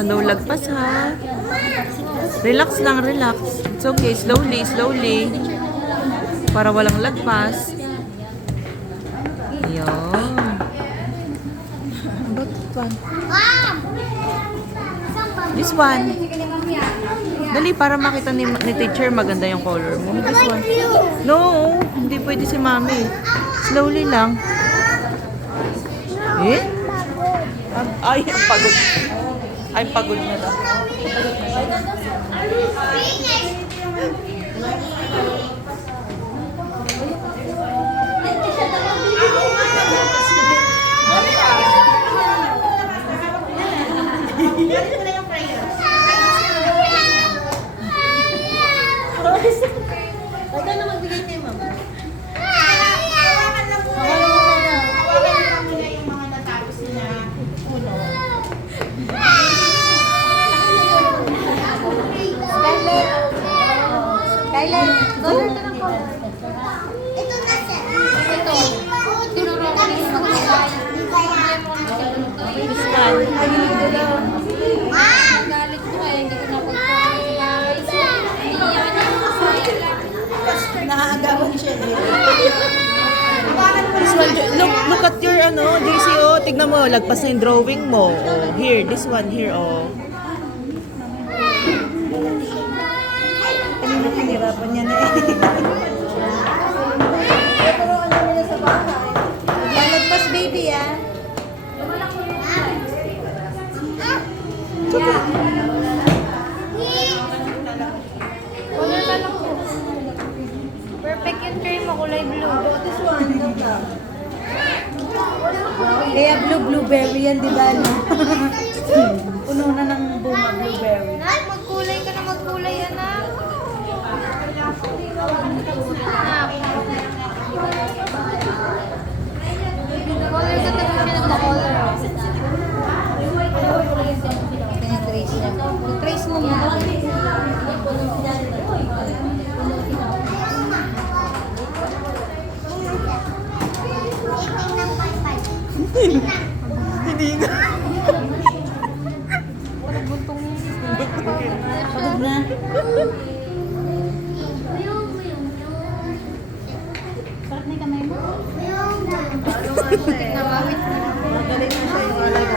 No lagpas ha. Relax lang, relax. It's okay. Slowly, slowly. Para walang lagpas. Ayun. This one. Dali, para makita ni teacher maganda yung color mo. This one. No, hindi pwede si mami. Slowly lang. Eh? Ay, pagod. Ay, pagod na daw. Huwag ka na magbigay kay mama. Kyler, dollar ka ng color. Ito na siya. Ito. Tinuro ko yung mga kulay. Galit ko eh. Hindi ko napagpapalagay. Iniyakan niya ako sa lang. Nakaagawan siya eh. This one, look at your JCO. Tignan mo, lagpas na yung drawing mo. Oh, here, this one here, oh. Kanina pinirapan niya na eh. Tuturuan na nila sa bahay. Lalagpas baby ah. Color ka lang po. Perfect yung cream mo, kulay blue. This one, look lang. Kaya blueberry yan, di ba? No? Puno na ng bunga blueberry. Anak, magkulay ka na magkulay, anak. Color ka na siya ng color. Pinatrace niya. Trace mo muna. Hindi nga. Pagod na. Sarap na yung kamay mo.